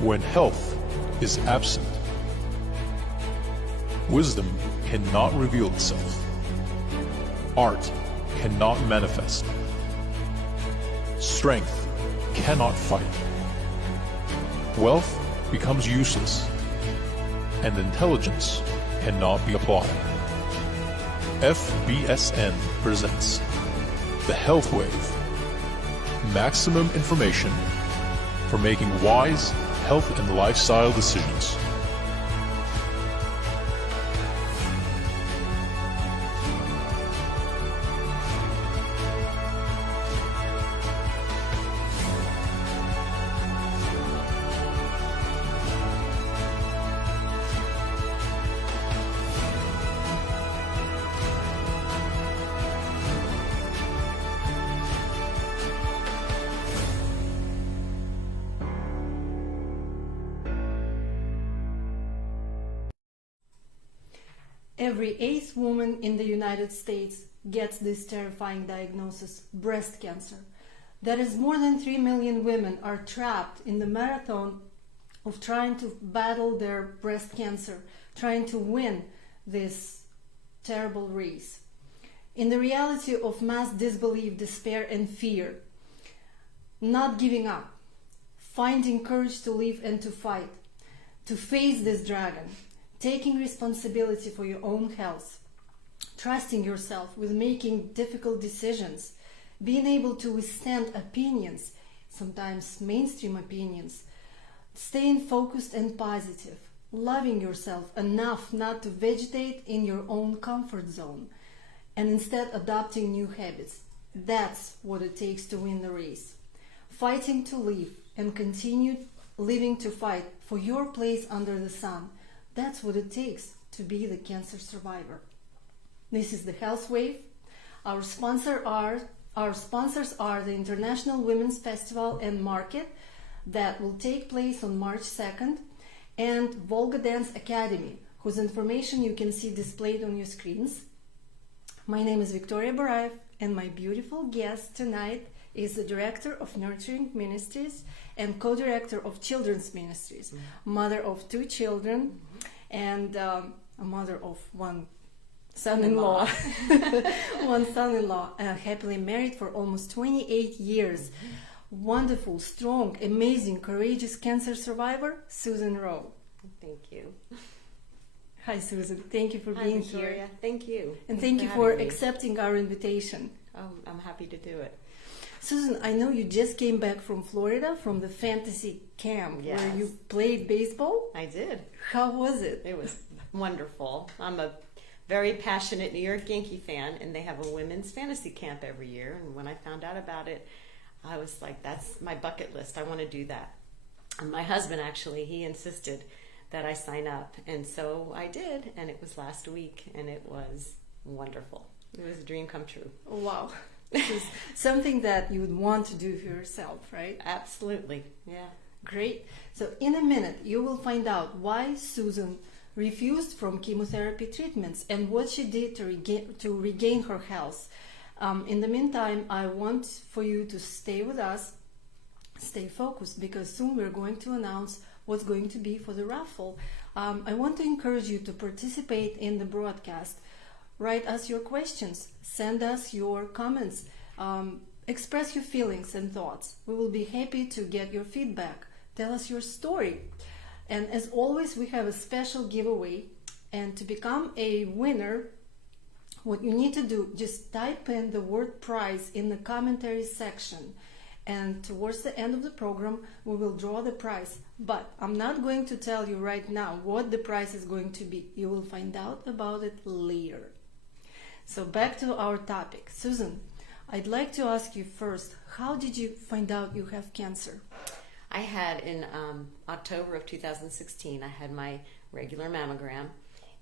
When health is absent, wisdom cannot reveal itself. Art cannot manifest. Strength cannot fight. Wealth becomes useless, and intelligence cannot be applied. FBSN presents The Health Wave. Maximum information for making wise health and lifestyle decisions. Every eighth woman in the United States gets this terrifying diagnosis, breast cancer. That is, more than 3 million women are trapped in the marathon of trying to battle their breast cancer, trying to win this terrible race. In the reality of mass disbelief, despair, and fear, not giving up, finding courage to live and to fight, to face this dragon, taking responsibility for your own health, trusting yourself with making difficult decisions, being able to withstand opinions, sometimes mainstream opinions, staying focused and positive, loving yourself enough not to vegetate in your own comfort zone, and instead adopting new habits. That's what it takes to win the race. Fighting to live and continue living to fight for your place under the sun. That's what it takes to be the cancer survivor. This is the Health Wave. Our sponsors are the International Women's Festival and Market that will take place on March 2nd, and Volga Dance Academy, whose information you can see displayed on your screens. My name is Victoria Barayev, and my beautiful guest tonight is the Director of Nurturing Ministries and Co-Director of Children's Ministries, mother of 2 children, and a mother of one son-in-law, happily married for almost 28 years. Wonderful, strong, amazing, courageous cancer survivor, Susan Rowe. Thank you. Hi, Susan. Thank you for being Victoria. here. Thank you. And thank you for accepting our invitation. Oh, I'm happy to do it. Susan, I know you just came back from Florida from the fantasy camp where you played baseball. I did. How was it? It was wonderful. I'm a very passionate New York Yankee fan, and they have a women's fantasy camp every year. And when I found out about it, I was like, that's my bucket list. I want to do that. And my husband, actually, he insisted that I sign up. And so I did, and it was last week, and it was wonderful. It was a dream come true. Wow. This is something that you would want to do for yourself, right? Absolutely, yeah. Great. So in a minute, you will find out why Susan refused from chemotherapy treatments and what she did to regain her health. In the meantime, I want for you to stay with us, stay focused, because soon we're going to announce what's going to be for the raffle. I want to encourage you to participate in the broadcast. Write us your questions, send us your comments, express your feelings and thoughts. We will be happy to get your feedback. Tell us your story. And as always, we have a special giveaway. And to become a winner, what you need to do, just type in the word prize in the commentary section. And towards the end of the program, we will draw the prize. But I'm not going to tell you right now what the prize is going to be. You will find out about it later. So back to our topic. Susan, I'd like to ask you first, how did you find out you have cancer? I had in October of 2016, I had my regular mammogram,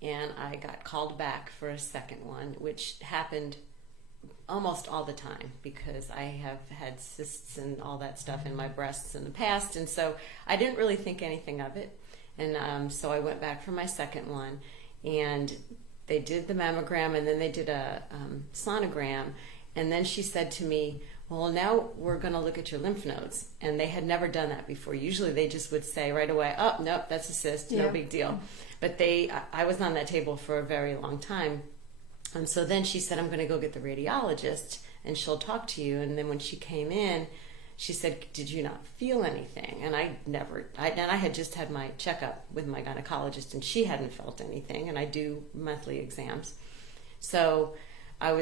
and I got called back for a second one, which happened almost all the time because I have had cysts and all that stuff in my breasts in the past, and so I didn't really think anything of it. And so I went back for my second one, and they did the mammogram, and then they did a sonogram, And then she said to me, well, now we're going to look at your lymph nodes. And they had never done that before. Usually they just would say right away, oh, no, that's a cyst, no big deal. But I was on that table for a very long time. And so then she said, I'm going to go get the radiologist and she'll talk to you. And then when she came in, she said, did you not feel anything? And I had just had my checkup with my gynecologist and she hadn't felt anything. And I do monthly exams. So I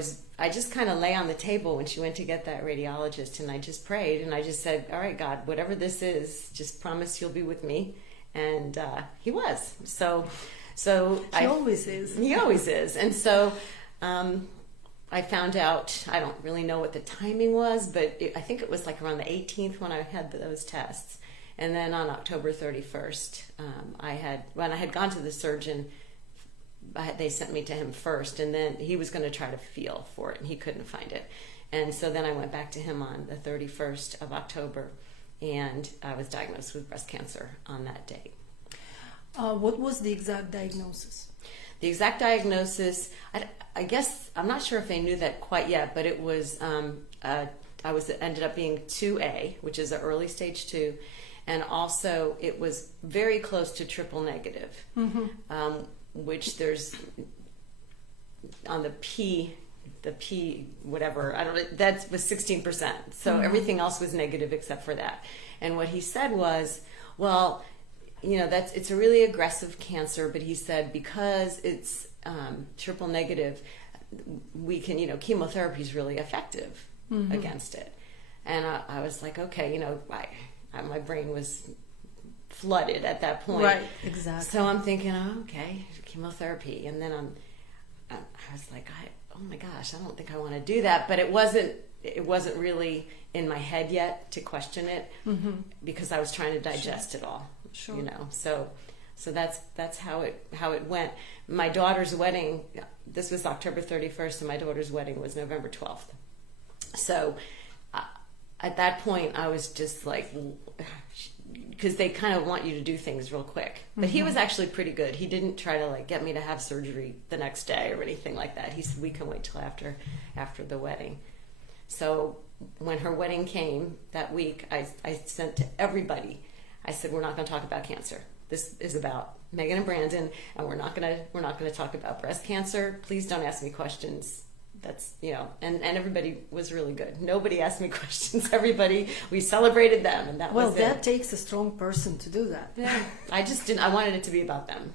just kind of lay on the table when she went to get that radiologist, and I just prayed and I just said, all right, God, whatever this is, just promise you'll be with me. And he was. So he always is. He always is. And so I found out, I don't really know what the timing was, but I think it was like around the 18th when I had those tests. And then on October 31st, when I had gone to the surgeon, they sent me to him first, and then he was going to try to feel for it, and he couldn't find it. And so then I went back to him on the 31st of October, and I was diagnosed with breast cancer on that date. What was the exact diagnosis? The exact diagnosis, I guess, I'm not sure if they knew that quite yet, but it was, ended up being 2A, which is an early stage 2, and also it was very close to triple negative. Which there's on the P whatever, I don't know, that was 16%. So everything else was negative except for that. And what he said was, well, it's a really aggressive cancer, but he said because it's triple negative, we can, chemotherapy is really effective against it. And I was like, okay, my brain was flooded at that point. Right, exactly. So I'm thinking, oh, okay, chemotherapy. And then I was like, oh my gosh, I don't think I want to do that. But it wasn't really in my head yet to question it because I was trying to digest it all. Sure. So that's how it went. My daughter's wedding, this was October 31st, and my daughter's wedding was November 12th. So at that point, I was just like, because they kind of want you to do things real quick. But he was actually pretty good. He didn't try to get me to have surgery the next day or anything like that. He said, we can wait till after the wedding. So when her wedding came that week, I sent to everybody, I said, we're not going to talk about cancer. This is about Megan and Brandon, and we're not going to talk about breast cancer. Please don't ask me questions. That's, and everybody was really good. Nobody asked me questions. We celebrated them, and that was it. Well, that takes a strong person to do that. Yeah. I wanted it to be about them.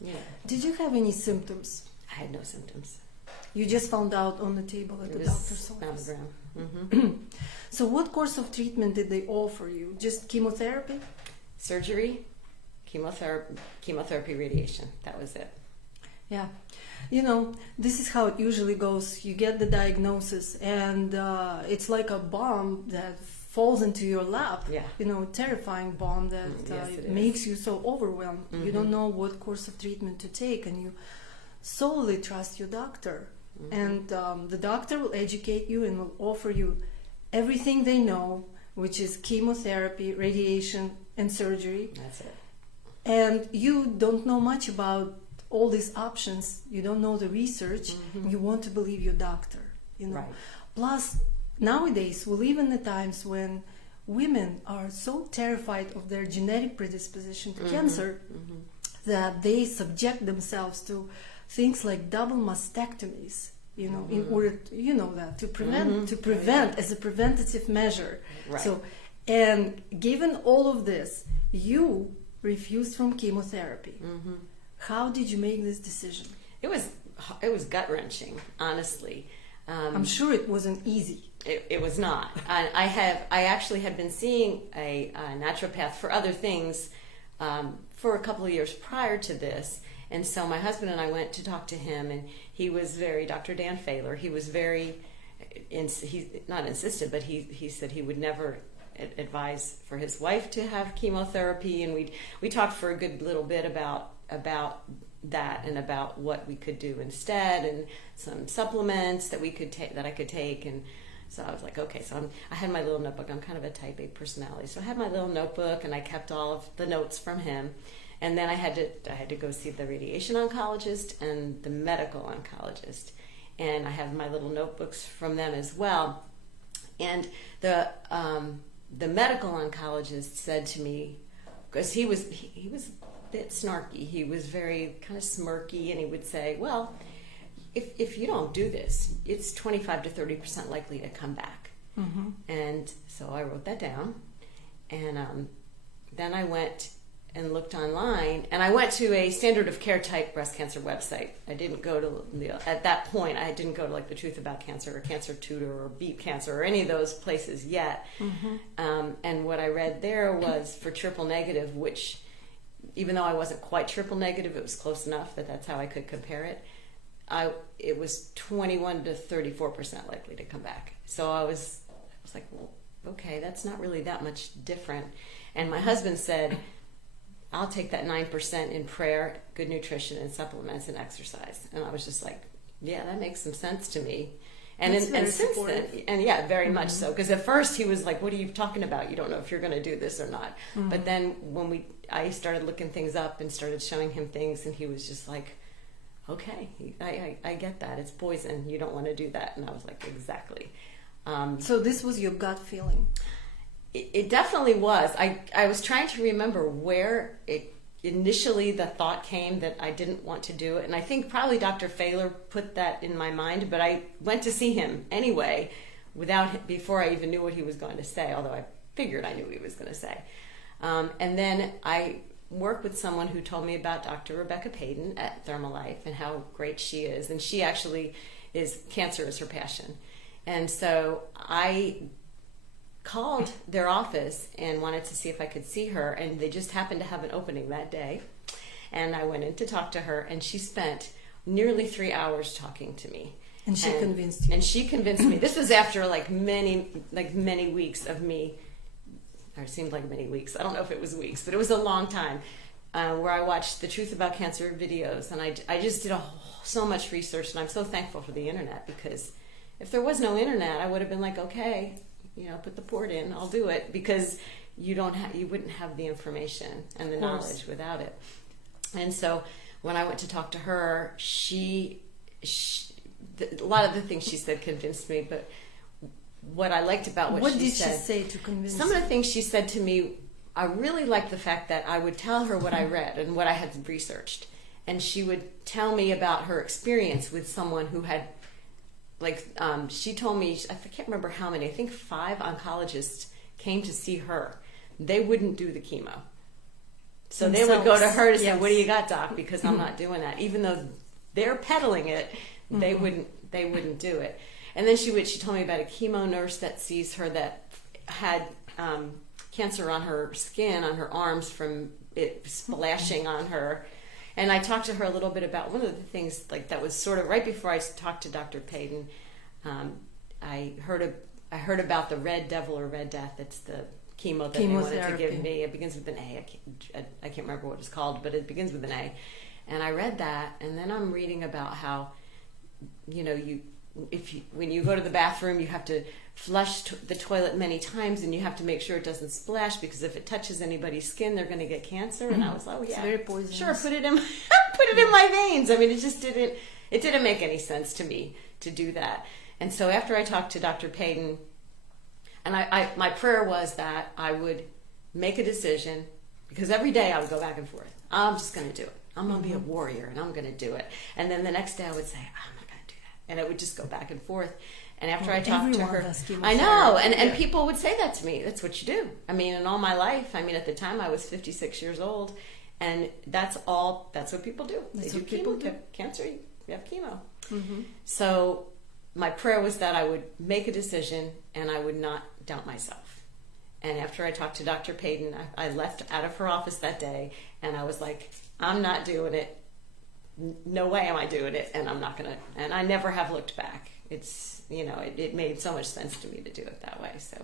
Yeah. Did you have any symptoms? I had no symptoms. You just found out on the table at the doctor's office. Mammogram. So what course of treatment did they offer you? Just chemotherapy? Surgery, chemotherapy, radiation. That was it. Yeah. This is how it usually goes. You get the diagnosis and it's like a bomb that falls into your lap. Yeah. Terrifying bomb that yes, makes you so overwhelmed. You don't know what course of treatment to take, and you solely trust your doctor. And the doctor will educate you and will offer you everything they know, which is chemotherapy, radiation, and surgery. That's it. And you don't know much about all these options. You don't know the research. You want to believe your doctor. Right. Plus, nowadays we live in the times when women are so terrified of their genetic predisposition to cancer that they subject themselves to things like double mastectomies. In order to prevent as a preventative measure. Right. So, and given all of this, you refused from chemotherapy. How did you make this decision? It was gut-wrenching, honestly. I'm sure it wasn't easy. It was not. I actually had been seeing a naturopath for other things for a couple of years prior to this. And so my husband and I went to talk to him, and he was Dr. Dan Fahler, he was he's not insistent, but he said he would never advise for his wife to have chemotherapy. And we talked for a good little bit about that and about what we could do instead, and some supplements that we could take, that I could take. And so I was like, okay, so I had my little notebook. I'm kind of a type A personality, so I had my little notebook, and I kept all of the notes from him. And then I had to go see the radiation oncologist and the medical oncologist. and I have my little notebooks from them as well. And the medical oncologist said to me, because he was a bit snarky, he was very kind of smirky, and he would say, well, if you don't do this, it's 25 to 30% likely to come back. And so I wrote that down, and then I went and looked online, and I went to a standard of care type breast cancer website. I didn't go to, at that point, I didn't go to like the Truth About Cancer or Cancer Tutor or Beat Cancer or any of those places yet. And what I read there was for triple negative, which even though I wasn't quite triple negative, it was close enough that that's how I could compare it. It was 21 to 34% likely to come back. So I was like, well, okay, that's not really that much different. And my husband said, I'll take that 9% in prayer, good nutrition, and supplements and exercise. And I was just like, yeah, that makes some sense to me. And since supportive. Then, and yeah, very much so. Because at first he was like, what are you talking about? You don't know if you're going to do this or not. But then when I started looking things up and started showing him things, and he was just like, okay, I get that. It's poison. You don't want to do that. And I was like, exactly. So this was your gut feeling? It definitely was. I was trying to remember where initially the thought came that I didn't want to do it. And I think probably Dr. Failer put that in my mind, but I went to see him anyway before I even knew what he was going to say, although I figured I knew what he was going to say. And then I worked with someone who told me about Dr. Rebecca Payton at Thermalife and how great she is. And she actually cancer is her passion. And so I called their office and wanted to see if I could see her, and they just happened to have an opening that day. And I went in to talk to her, and she spent nearly 3 hours talking to me. And she convinced you? And she convinced me. This was after many weeks of me, or it seemed like many weeks. I don't know if it was weeks, but it was a long time, where I watched the Truth About Cancer videos, and I just did so much research, and I'm so thankful for the internet, because if there was no internet, I would have been like, okay, put the port in, I'll do it, because you wouldn't have the information and the knowledge without it. And so when I went to talk to her, a lot of the things she said convinced me, but what I liked about what she said... What did she say to convince you? Some of the things she said to me, I really liked the fact that I would tell her what I read and what I had researched. And she would tell me about her experience with someone who had, she told me, I can't remember how many, I think 5 oncologists came to see her. They wouldn't do the chemo. So they would go to her to say, what do you got, doc? Because I'm not doing that. Even though they're peddling it, they wouldn't do it. And then she told me about a chemo nurse that sees her that had cancer on her skin, on her arms from it splashing on her. And I talked to her a little bit about one of the things that was sort of right before I talked to Dr. Payton. I heard about the Red Devil or Red Death. It's the chemo that they wanted to give me. It begins with an A. I can't remember what it's called, but it begins with an A. And I read that, and then I'm reading about how, when you go to the bathroom, you have to flush the toilet many times, and you have to make sure it doesn't splash, because if it touches anybody's skin, they're going to get cancer. And I was like, oh yeah, it's very poisonous. Sure, put it in my veins. I mean, it didn't make any sense to me to do that. And so after I talked to Dr. Payton, and my prayer was that I would make a decision, because every day I would go back and forth. I'm just going to do it. I'm going to be a warrior, and I'm going to do it. And then the next day I would say, I'm not going to do that. And it would just go back and forth. And after I talked to her, I know, and people would say that to me. That's what you do. I mean, in all my life, at the time I was 56 years old, and that's what people do. They do chemo. Cancer, you have chemo. So my prayer was that I would make a decision, and I would not doubt myself. And after I talked to Dr. Payton, I left out of her office that day, and I was like, I'm not doing it. No way am I doing it, and I'm not going to. And I never have looked back. It's, it made so much sense to me to do it that way. So,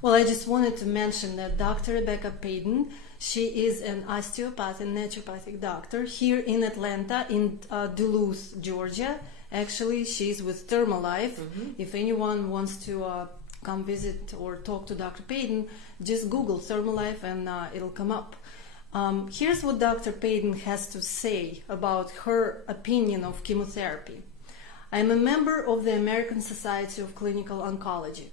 well, I just wanted to mention that Dr. Rebecca Payton, she is an osteopath and naturopathic doctor here in Atlanta, in Duluth, Georgia. Actually, she's with Thermalife. If anyone wants to come visit or talk to Dr. Payton, just Google Thermalife and it'll come up. Here's what Dr. Payton has to say about her opinion of chemotherapy. I'm a member of the American Society of Clinical Oncology.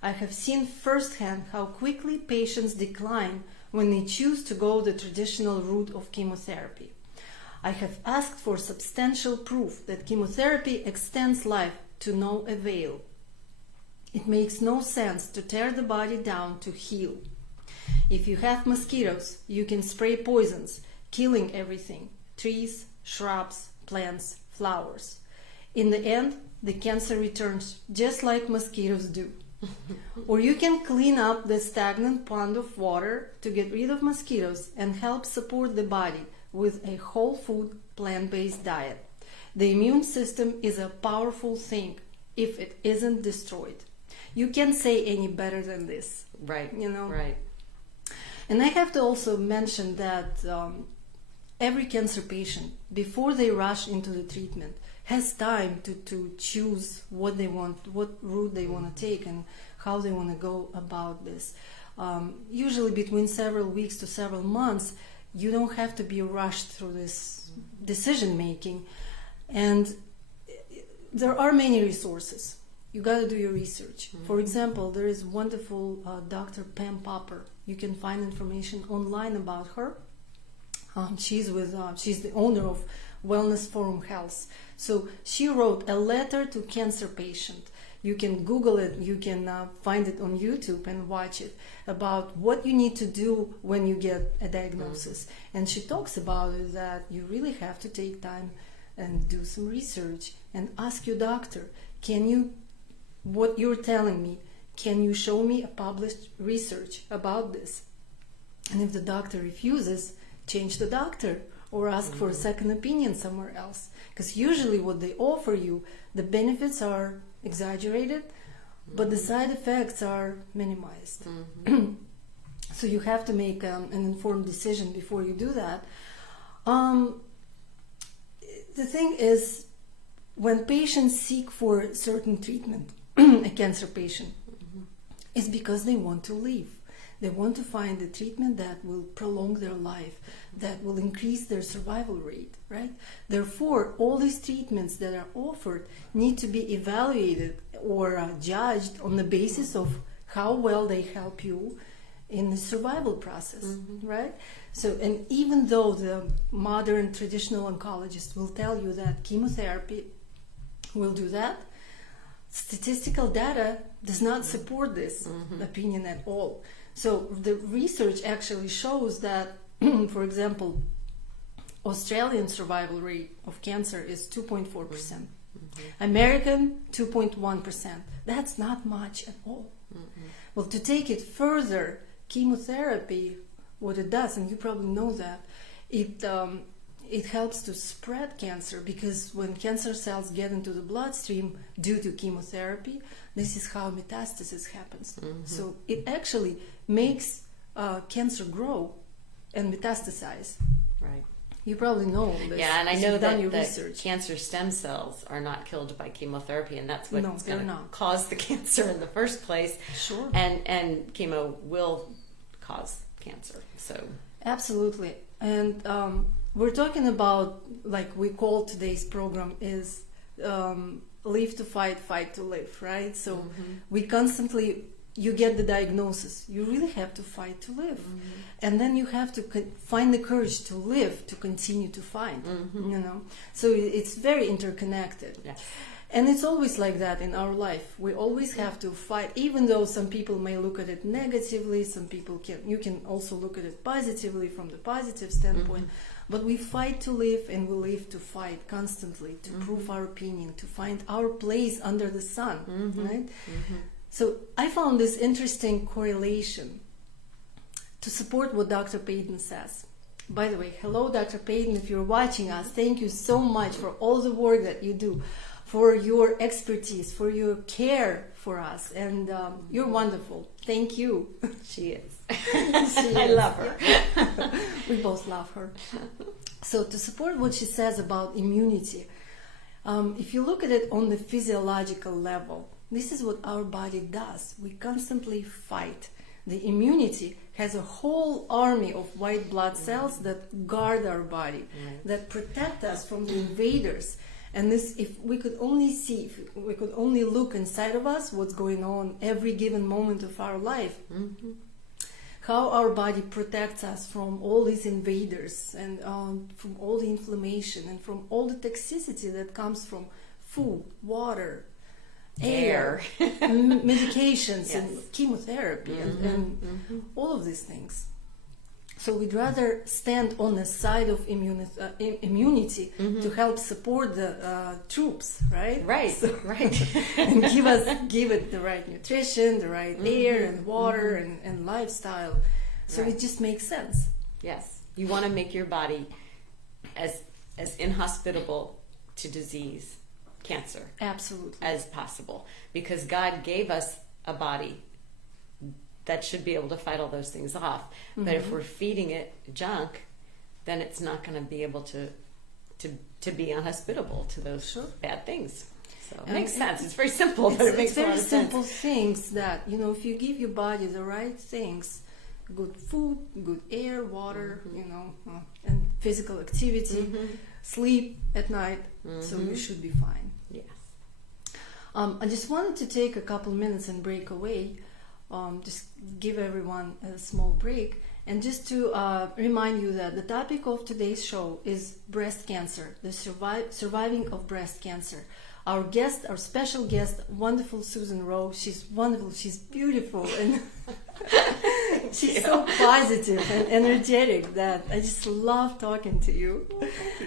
I have seen firsthand how quickly patients decline when they choose to go the traditional route of chemotherapy. I have asked for substantial proof that chemotherapy extends life to no avail. It makes no sense to tear the body down to heal. If you have mosquitoes, you can spray poisons, killing everything: trees, shrubs, plants, flowers. In the end, the cancer returns just like mosquitoes do. Or you can clean up the stagnant pond of water to get rid of mosquitoes and help support the body with a whole food, plant-based diet. The immune system is a powerful thing if it isn't destroyed. You can't say any better than this. Right. You know? Right. And I have to also mention that every cancer patient, before they rush into the treatment, has time to choose what they want, what route they want to take, and how they want to go about this. Usually between several weeks to several months, you don't have to be rushed through this decision making. And there are many resources. You got to do your research. For example, there is wonderful Dr. Pam Popper. You can find information online about her. She's the owner of Wellness Forum Health. So she wrote a letter to cancer patient. You can Google it, you can find it on YouTube and watch it, about what you need to do when you get a diagnosis. And she talks about it, that you really have to take time and do some research and ask your doctor, what you're telling me, can you show me a published research about this? And if the doctor refuses, change the doctor or ask for a second opinion somewhere else. Because usually what they offer you, the benefits are exaggerated, but the side effects are minimized. So you have to make an informed decision before you do that. The thing is, when patients seek for certain treatment, a cancer patient, it's because they want to live. They want to find a treatment that will prolong their life, that will increase their survival rate, right? Therefore, all these treatments that are offered need to be evaluated or judged on the basis of how well they help you in the survival process, right? So, and even though the modern traditional oncologist will tell you that chemotherapy will do that, statistical data does not support this opinion at all. So the research actually shows that, for example, Australian survival rate of cancer is 2.4%. American, 2.1%. That's not much at all. Well, to take it further, chemotherapy, what it does, and you probably know that, it helps to spread cancer, because when cancer cells get into the bloodstream due to chemotherapy, this is how metastasis happens. So it actually makes cancer grow and metastasize. Right. You probably know this. Yeah, and I know that research. cancer stem cells are not killed by chemotherapy, and that's what's they're going to not. cause the cancer in the first place. Sure. And chemo will cause cancer. So Absolutely. And we're talking about, like we call today's program is live to fight, fight to live, right? So we constantly, you get the diagnosis, you really have to fight to live. And then you have to find the courage to live, to continue to fight, you know? So it's very interconnected. yes. And it's always like that in our life. We always have to fight, even though some people may look at it negatively, some people you can also look at it positively from the positive standpoint. But we fight to live, and we live to fight constantly, to prove our opinion, to find our place under the sun, right? So I found this interesting correlation to support what Dr. Payton says. By the way, hello, Dr. Payton, if you're watching us, thank you so much for all the work that you do, for your expertise, for your care for us, and you're wonderful. Thank you. She is. I love her. We both love her. So to support what she says about immunity, if you look at it on the physiological level, this is what our body does. We constantly fight. The immunity has a whole army of white blood cells that guard our body, that protect us from the invaders. And this, if we could only see, if we could only look inside of us, what's going on every given moment of our life, how our body protects us from all these invaders and from all the inflammation and from all the toxicity that comes from food, water, air, medications, Yes. and chemotherapy, and all of these things. So we'd rather stand on the side of immunity to help support the troops, right? Right, So- right. and give it the right nutrition, the right air and water and lifestyle. So Right. it just makes sense. Yes, you want to make your body as inhospitable to disease, cancer, Absolutely. as possible, because God gave us a body that should be able to fight all those things off. But if we're feeding it junk, then it's not going to be able to be unhospitable to those Sure. bad things. So it And makes it- sense. It's very simple, but it makes It's a lot very of simple sense. things that, if you give your body the right things, good food, good air, water, and physical activity, sleep at night, so you should be fine. Yes. I just wanted to take a couple minutes and break away, just give everyone a small break, and just to remind you that the topic of today's show is breast cancer, the surviving of breast cancer. Our guest, our special guest, wonderful Susan Rowe. She's wonderful. She's beautiful, and she's so positive and energetic that I just love talking to you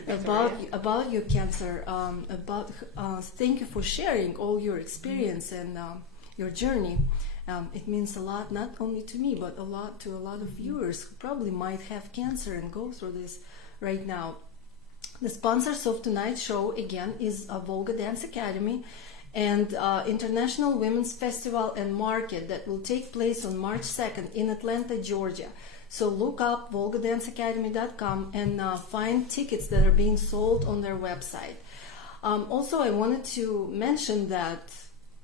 about your cancer. Thank you for sharing all your experience and your journey. It means a lot, not only to me, but a lot to a lot of viewers who probably might have cancer and go through this right now. The sponsors of tonight's show, again, is Volga Dance Academy and International Women's Festival and Market that will take place on March 2nd in Atlanta, Georgia. So look up volgadanceacademy.com and find tickets that are being sold on their website. Also, I wanted to mention that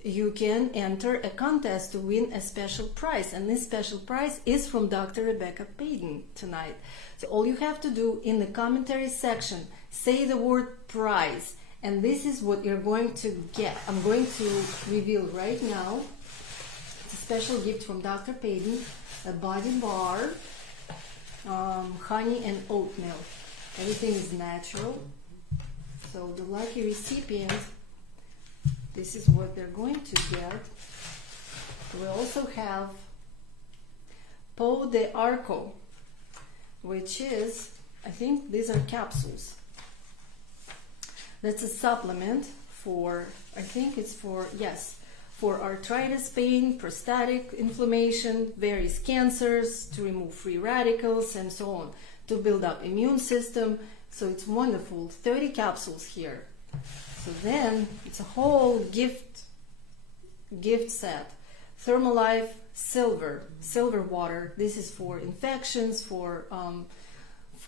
you can enter a contest to win a special prize, and this special prize is from Dr. Rebecca Payton tonight. So all you have to do in the commentary section, say the word prize, and this is what you're going to get. I'm going to reveal right now. It's a special gift from Dr. Payton, a body bar, honey and oatmeal. Everything is natural. So the lucky recipient, this is what they're going to get. We also have Peau de Arco, which is, I think these are capsules. That's a supplement for, I think it's for, yes, for arthritis, pain, prostatic inflammation, various cancers, to remove free radicals and so on, to build up immune system. So it's wonderful. 30 capsules here. So then it's a whole gift set. Thermalife silver water. This is for infections, for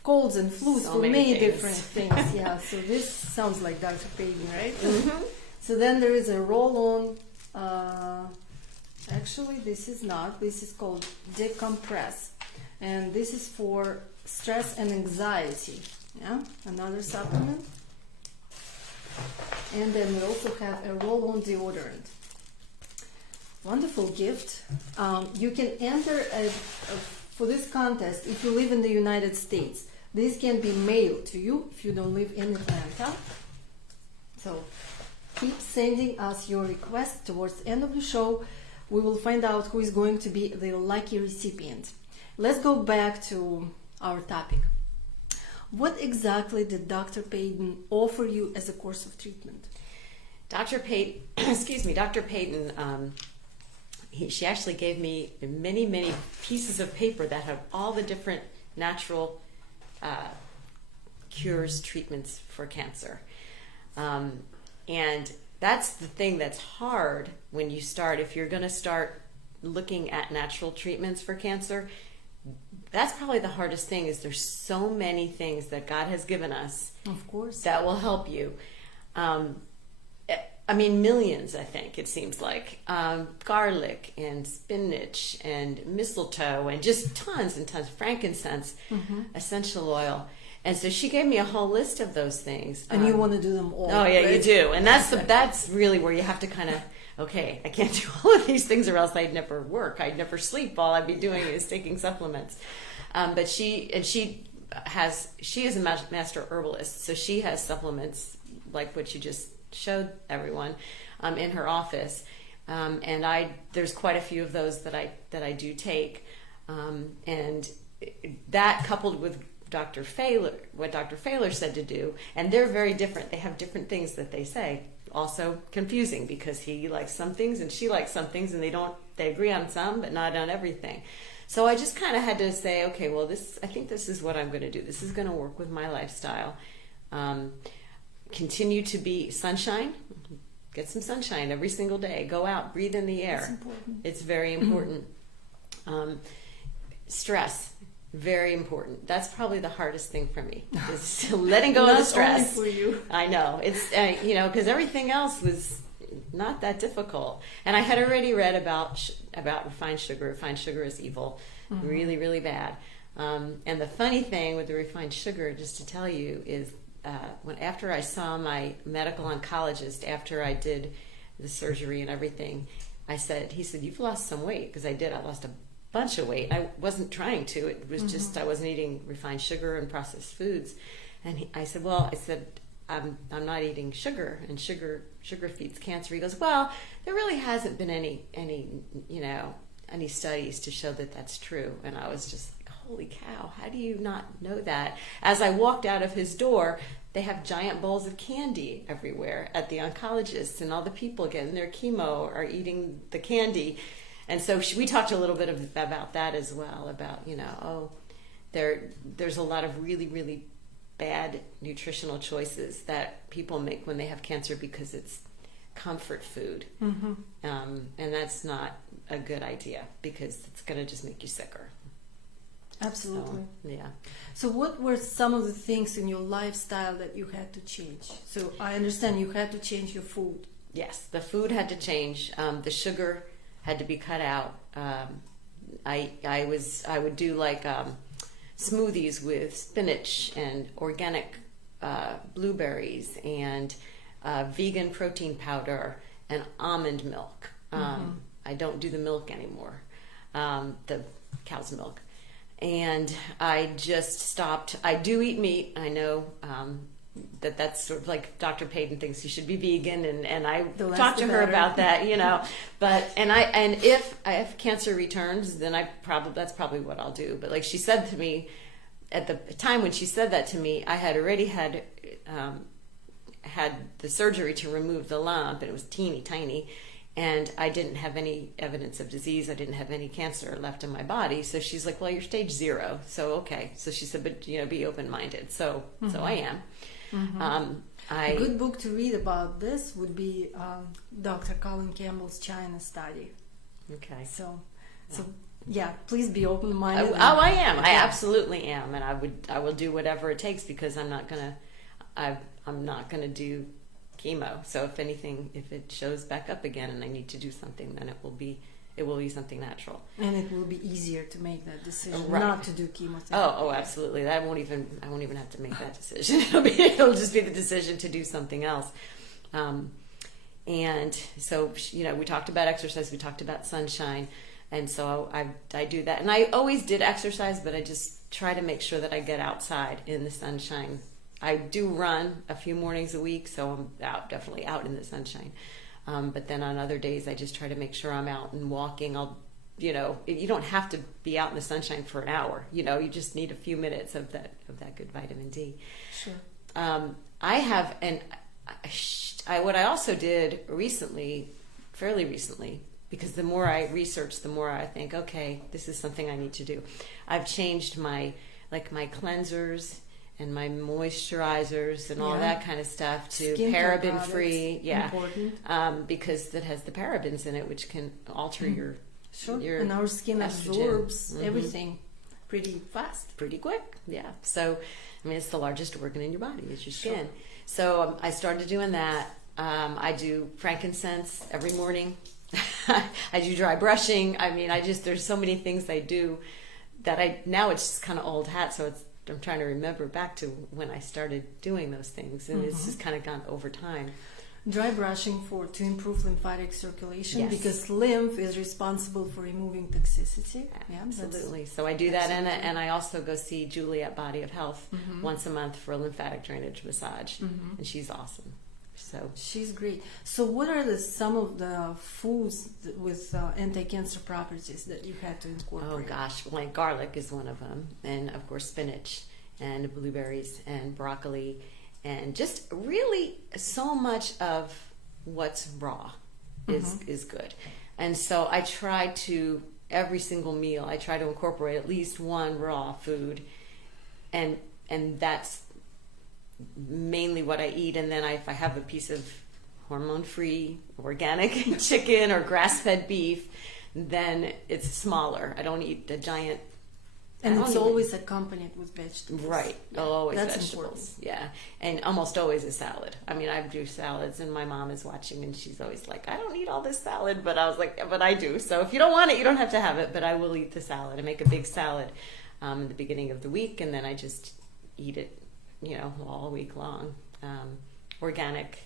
colds and flus, So for many many things. different things. Yeah, so this sounds like Dr. Payton, right? So then there is a roll-on. Actually, this is not. This is called Decompress, and this is for stress and anxiety. Yeah, another supplement. And then we also have a roll-on deodorant. Wonderful gift. You can enter for this contest if you live in the United States. This can be mailed to you if you don't live in Atlanta. So keep sending us your request. Towards the end of the show, we will find out who is going to be the lucky recipient. Let's go back to our topic. What exactly did Dr. Payton offer you as a course of treatment? Dr. Payton, Dr. Payton, she actually gave me many pieces of paper that have all the different natural cures, treatments for cancer. And that's the thing that's hard when you start. If you're going to start looking at natural treatments for cancer, that's probably the hardest thing. Is there's so many things that God has given us, Of course. that will help you. I mean, millions, I think, it seems like. Garlic and spinach and mistletoe and just tons and tons, frankincense, essential oil. And so she gave me a whole list of those things. And you want to do them all. Oh yeah, right? you do. And that's really where you have to kind of, okay, I can't do all of these things or else I'd never work. I'd never sleep. All I'd be doing is taking supplements. But she is a master herbalist. So she has supplements like what you just showed everyone in her office. And there's quite a few of those that I do take. And that coupled with what Dr. Failer said to do, and they're very different. They have different things that they say. Also confusing because he likes some things and she likes some things, and they agree on some but not on everything. So I just kind of had to say, okay, well, I think this is what I'm going to do. This is going to work with my lifestyle. Continue to be sunshine. Get some sunshine every single day. Go out, breathe in the air. It's important. It's very important. Stress. Very important. That's probably the hardest thing for me, is letting go of the stress. Not only for you. I know. It's, because everything else was not that difficult. And I had already read about refined sugar. Refined sugar is evil. Really, really bad. And the funny thing with the refined sugar, just to tell you, is after I saw my medical oncologist, after I did the surgery and everything, he said, you've lost some weight. Because I did. I lost a bunch of weight. I wasn't trying to. It was just I wasn't eating refined sugar and processed foods. And I said, I'm not eating sugar, and sugar feeds cancer. He goes, well, there really hasn't been any studies to show that that's true. And I was just like, holy cow, how do you not know that? As I walked out of his door, they have giant bowls of candy everywhere at the oncologist, and all the people getting their chemo are eating the candy. And so we talked a little bit about that as well, about, there's a lot of really, really bad nutritional choices that people make when they have cancer because it's comfort food. And that's not a good idea because it's going to just make you sicker. Absolutely. So, yeah. So what were some of the things in your lifestyle that you had to change? So I understand you had to change your food. Yes, the food had to change. The sugar had to be cut out. I would do like smoothies with spinach and organic blueberries and vegan protein powder and almond milk. I don't do the milk anymore, the cow's milk. And I just stopped. I do eat meat. I know that's sort of like Dr. Payton thinks you should be vegan, and I talked to her about that, But if cancer returns, then that's probably what I'll do. But like she said to me, at the time when she said that to me, I had already had the surgery to remove the lump, and it was teeny tiny, and I didn't have any evidence of disease. I didn't have any cancer left in my body. So she's like, well, you're stage 0. So okay. So she said, but be open-minded. So I am. A good book to read about this would be Dr. Colin Campbell's China study. Okay. So yeah, please be open-minded. I am. I absolutely am, and I will do whatever it takes because I'm not gonna do chemo. So if it shows back up again and I need to do something, then it will be something natural. And it will be easier to make that decision, right. Not to do chemotherapy. Oh, absolutely. I won't even have to make that decision. It'll just be the decision to do something else. And so, we talked about exercise, we talked about sunshine. And so I do that. And I always did exercise, but I just try to make sure that I get outside in the sunshine. I do run a few mornings a week, so I'm definitely out in the sunshine. But then on other days, I just try to make sure I'm out and walking. You don't have to be out in the sunshine for an hour. You just need a few minutes of that good vitamin D. Sure. What I also did fairly recently, because the more I research, the more I think, okay, this is something I need to do. I've changed my cleansers and my moisturizers and all that kind of stuff to paraben free. Yeah. Important. Because it has the parabens in it, which can alter your and our skin estrogen. Absorbs everything pretty fast. Pretty quick. Yeah. So, it's the largest organ in your body, is your skin. So I started doing that. I do frankincense every morning. I do dry brushing. There's so many things I do that now it's just kind of old hat. So I'm trying to remember back to when I started doing those things, and it's just kind of gone over time. Dry brushing to improve lymphatic circulation, Yes. because lymph is responsible for removing toxicity. Yeah, Absolutely. So I do that, and I also go see Julie at Body of Health once a month for a lymphatic drainage massage, and she's awesome. So she's great. So what are some of the foods with anti-cancer properties that you had to incorporate? oh gosh, like garlic is one of them, and of course spinach and blueberries and broccoli, and just really so much of what's raw is good. And so I try to, every single meal, I try to incorporate at least one raw food, and that's mainly what I eat. And then if I have a piece of hormone-free organic chicken or grass-fed beef, then it's smaller. I don't eat the giant. And it's always accompanied with vegetables. Right. Yeah, Always that's vegetables. important. Yeah. And almost always a salad. I mean, I do salads, and my mom is watching, and she's always like, I don't eat all this salad. But I was like, but I do. So if you don't want it, you don't have to have it. But I will eat the salad. I make a big salad in the beginning of the week, and then I just eat it, all week long. Organic.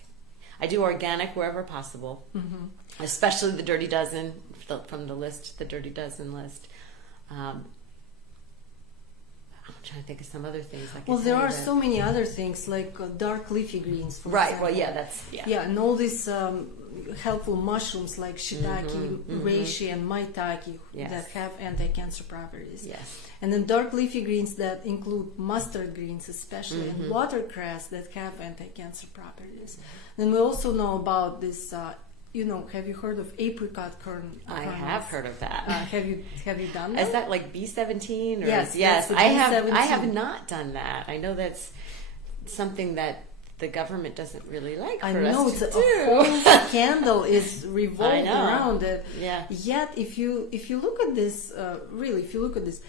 I do organic wherever possible, especially the Dirty Dozen, from the list, the Dirty Dozen list. I'm trying to think of some other things. Well, there are so many other things, like dark leafy greens, for Right. example. Well, yeah, that's Yeah, and all these helpful mushrooms like shiitake, reishi, and maitake Yes. that have anti-cancer properties. Yes. And then dark leafy greens that include mustard greens, especially, and watercress that have anti-cancer properties. Then we also know about this. Have you heard of apricot kernels? I have heard of that. Have you done that? Is that like B17? Or Yes, yes. that's the B17. I have not done that. I know that's something that the government doesn't really like for I know us it's to a do. whole scandal is revolved I know. around it. Yeah. Yet, if you look at this, if you look at this,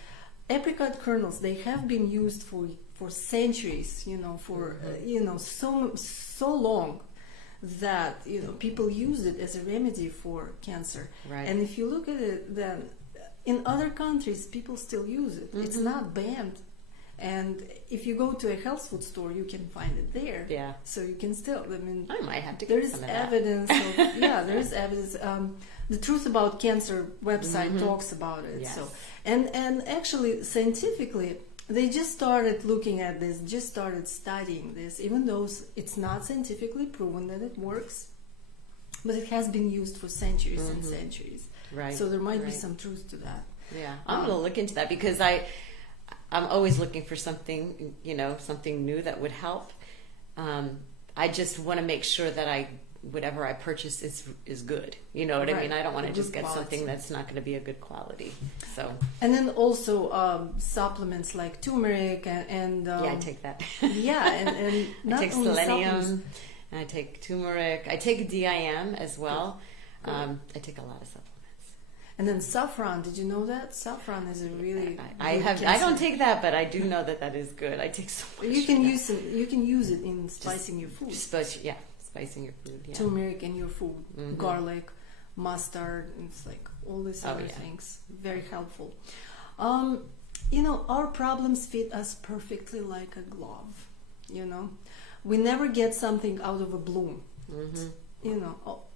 apricot kernels, they have been used for centuries. So long that people use it as a remedy for cancer. Right. And if you look at it, then in other countries, people still use it. It's not banned. And if you go to a health food store, you can find it there. Yeah. So you can still. I might have to There get is some of that. evidence. There is evidence. The Truth About Cancer website talks about it. Yes. So and actually, scientifically, they just started looking at this, just started studying this, even though it's not scientifically proven that it works, but it has been used for centuries and centuries. Right. So there might be right. some truth to that. Yeah, I'm going to look into that because I'm always looking for something, something new that would help. I just want to make sure that whatever I purchase is good. You know what I Right. mean? I don't want to Good just get quality. something that's not going to be a good quality. So And then also supplements like turmeric and yeah, I take that. yeah, and not I take only supplements. selenium, and I take turmeric. I take DIM as well. I take a lot of supplements. And then saffron, did you know that? Saffron is a really I good don't cancer- take that, but I do know that is good. I take so much. You can of use it in spicing your food. that. Spicing your food. Yeah. Turmeric in your food, garlic, mustard, it's like all these other yeah. things. Very helpful. Our problems fit us perfectly like a glove. We never get something out of a blue.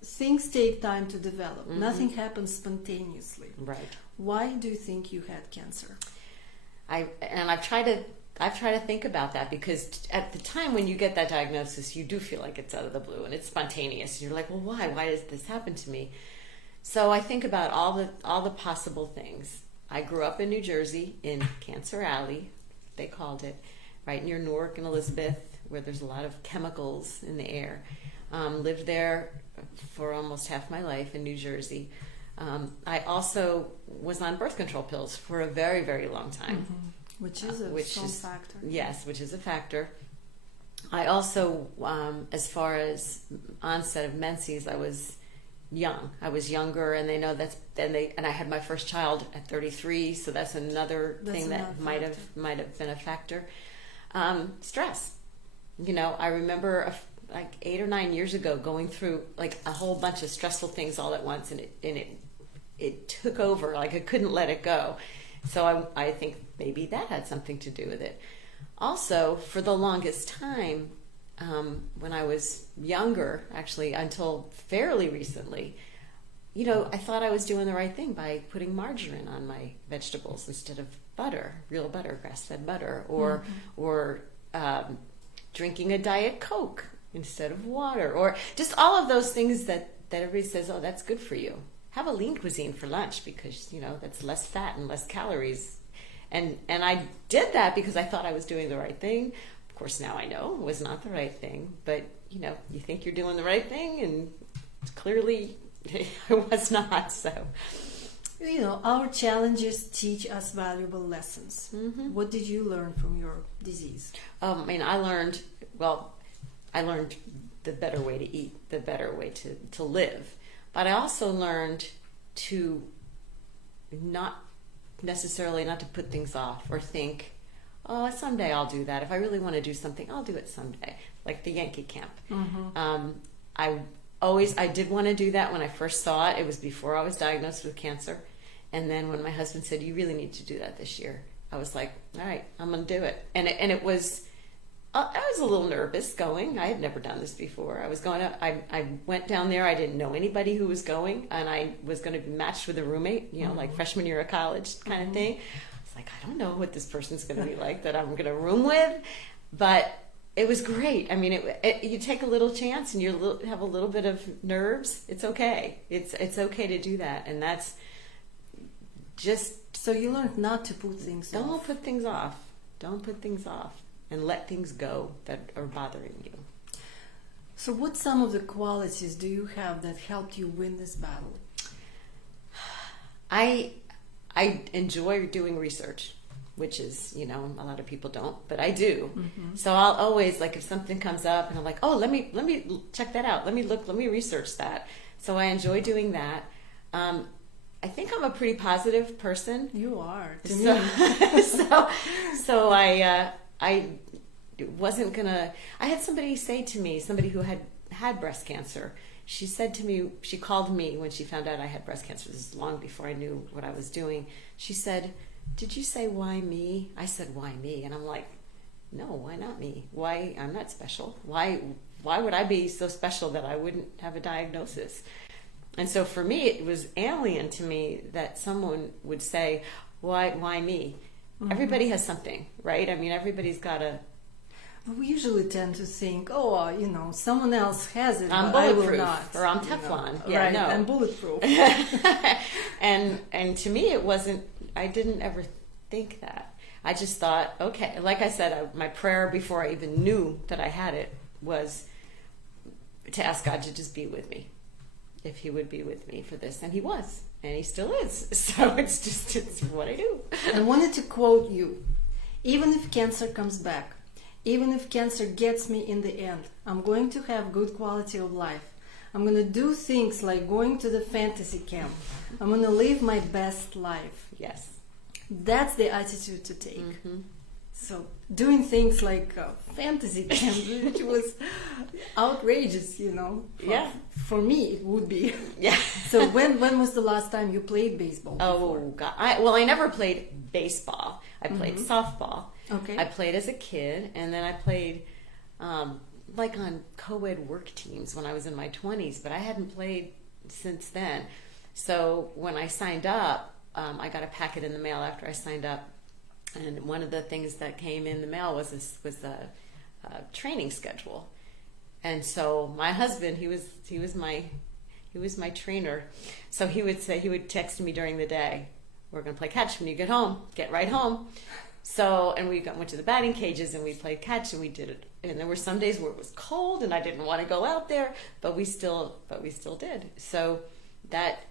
Things take time to develop. Nothing happens spontaneously. Right. Why do you think you had cancer? I've tried to think about that because at the time when you get that diagnosis, you do feel like it's out of the blue and it's spontaneous. You're like, well, why? Why does this happen to me? So I think about all the possible things. I grew up in New Jersey in Cancer Alley, they called it, right near Newark and Elizabeth, where there's a lot of chemicals in the air. Lived there for almost half my life in New Jersey. I also was on birth control pills for a very, very long time. Which is a strong factor. Yes, which is a factor. I also, as far as onset of menses, I was young. I was younger, and they know and I had my first child at 33, so that's another thing that might have been a factor. Stress. I remember like 8 or 9 years ago going through like a whole bunch of stressful things all at once, and it took over. Like I couldn't let it go. So I think maybe that had something to do with it. also, for the longest time, when I was younger, actually until fairly recently, I thought I was doing the right thing by putting margarine on my vegetables instead of butter, real butter, grass-fed butter, or drinking a Diet Coke instead of water, or just all of those things that everybody says, oh, that's good for you. Have a lean cuisine for lunch because, that's less fat and less calories. And I did that because I thought I was doing the right thing. Of course, now I know it was not the right thing, but, you think you're doing the right thing, and clearly I was not, so. Our challenges teach us valuable lessons. Mm-hmm. What did you learn from your disease? I learned the better way to eat, the better way to live. But I also learned to not to put things off or think, oh, someday I'll do that. If I really want to do something, I'll do it someday, like the Yankee camp. Mm-hmm. I did want to do that when I first saw it. It was before I was diagnosed with cancer. And then when my husband said, you really need to do that this year, I was like, all right, I'm going to do it. And it was, I was a little nervous going. I had never done this before. I went down there. I didn't know anybody who was going, and I was going to be matched with a roommate, like freshman year of college kind of thing. I was like, I don't know what this person's going to be like that I'm going to room with, but it was great. I mean, you take a little chance and you have a little bit of nerves. It's okay. It's okay to do that, and that's just. So you learned not to put things off. Don't put things off. Don't put things off, and let things go that are bothering you. So what some of the qualities do you have that helped you win this battle? I enjoy doing research, which is, a lot of people don't, but I do. Mm-hmm. So I'll always, like, if something comes up and I'm like, oh, let me check that out. Let me research that. So I enjoy doing that. I think I'm a pretty positive person. You are, to so, me. so I wasn't gonna. I had somebody say to me, somebody who had breast cancer. She said to me, she called me when she found out I had breast cancer. This is long before I knew what I was doing. She said, "Did you say why me?" I said, "Why me?" And I'm like, "No, why not me? Why? I'm not special. Why would I be so special that I wouldn't have a diagnosis?" And so for me, it was alien to me that someone would say, why me? Mm-hmm. Everybody has something, right? I mean, everybody's got a... But we usually tend to think, someone else has it, I'm but I bulletproof, will not. or I'm Teflon. Yeah, right, no. I'm bulletproof. and to me, it wasn't... I didn't ever think that. I just thought, okay, like I said, my prayer before I even knew that I had it was to ask God to just be with me. If he would be with me for this, and he was, and he still is. So it's what I do. I wanted to quote you: "Even if cancer comes back, even if cancer gets me in the end, I'm going to have good quality of life. I'm going to do things like going to the fantasy camp. I'm going to live my best life." Yes. That's the attitude to take. Mm-hmm. So doing things like fantasy camp, which was outrageous, Yeah. For me, it would be. Yeah. So when was the last time you played baseball? Oh, God. I never played baseball. I played softball. Okay. I played as a kid, and then I played like on co-ed work teams when I was in my 20s, but I hadn't played since then. So when I signed up, I got a packet in the mail after I signed up. And one of the things that came in the mail was a training schedule, and so my husband, he was my trainer, so he would text me during the day, "We're going to play catch when you get home. Get right home." So, and we went to the batting cages and we played catch, and we did it. And there were some days where it was cold and I didn't want to go out there, but we still did. So that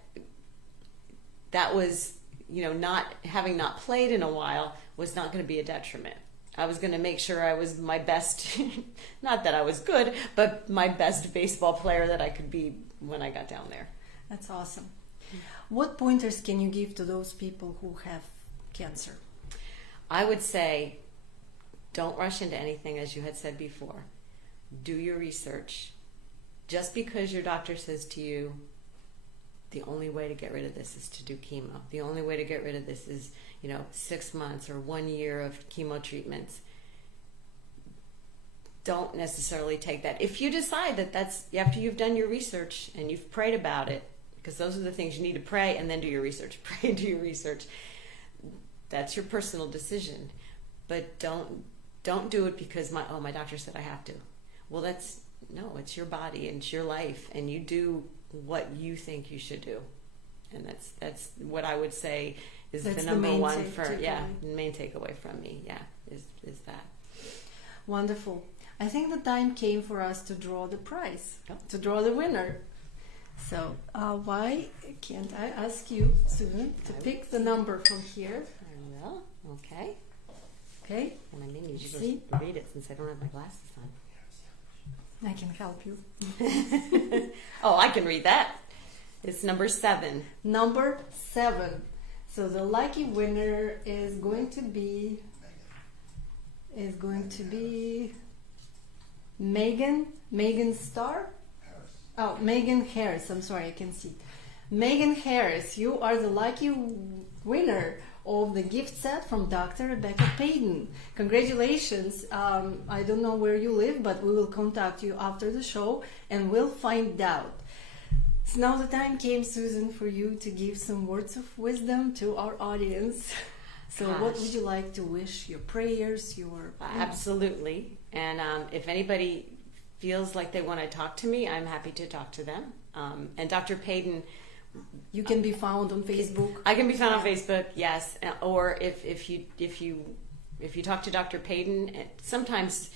was, not played in a while was not going to be a detriment. I was going to make sure I was my best, not that I was good, but my best baseball player that I could be when I got down there. That's awesome. What pointers can you give to those people who have cancer? I would say, don't rush into anything, as you had said before. Do your research. Just because your doctor says to you, the only way to get rid of this is to do chemo. The only way to get rid of this is, 6 months or 1 year of chemo treatments. don't necessarily take that. If you decide that that's after you've done your research and you've prayed about it, because those are the things you need to pray and then do your research. Pray and do your research. That's your personal decision. But don't do it because my doctor said I have to. Well, it's your body and it's your life, and you do what you think you should do. And that's what I would say is That's the number main one main takeaway from me. Yeah, is that. Wonderful. I think the time came for us to draw the prize, Yep. to draw the winner. So why can't I ask you, Susan, to pick the number from here? I will. Okay. Okay, And I may need you See? to read it since I don't have my glasses on. I can help you. Oh, I can read that. It's number 7. Number 7. So the lucky winner is going to be Megan Starr. Oh, Megan Harris. I'm sorry, I can see. Megan Harris, you are the lucky winner of the gift set from Dr. Rebecca Payton. Congratulations. I don't know where you live, but we will contact you after the show and we'll find out. So now the time came, Susan, for you to give some words of wisdom to our audience. So what would you like to wish? Your prayers, your... Absolutely. And if anybody feels like they want to talk to me, I'm happy to talk to them. And Dr. Payton... You can be found on Facebook. I can be found on Facebook, yes. Or if you talk to Dr. Payton, sometimes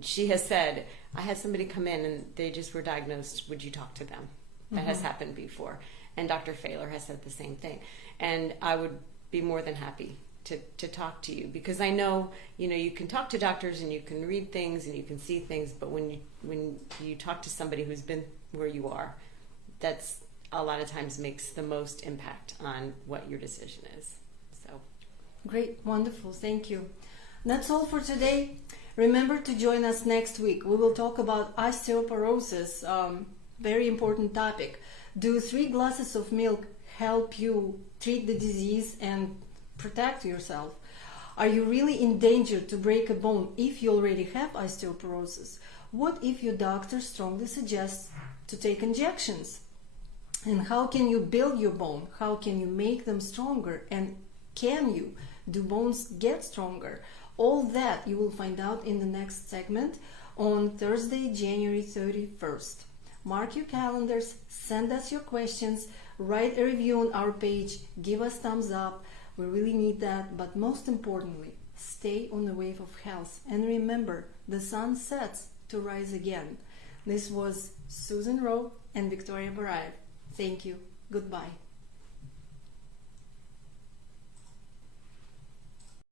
she has said, I had somebody come in and they just were diagnosed, would you talk to them? That has happened before. And Dr. Failer has said the same thing. And I would be more than happy to talk to you, because I know, you can talk to doctors and you can read things and you can see things, but when you talk to somebody who's been where you are, that's a lot of times makes the most impact on what your decision is. So Great, wonderful, thank you. That's all for today. Remember to join us next week. We will talk about osteoporosis, very important topic. Do 3 glasses of milk help you treat the disease and protect yourself? Are you really in danger to break a bone if you already have osteoporosis? What if your doctor strongly suggests to take injections? And how can you build your bone? How can you make them stronger? And do bones get stronger? All that you will find out in the next segment on Thursday, January 31st. Mark your calendars, send us your questions, write a review on our page, give us thumbs up. We really need that. But most importantly, stay on the wave of health. And remember, the sun sets to rise again. This was Susan Rowe and Victoria Barayev. Thank you. Goodbye.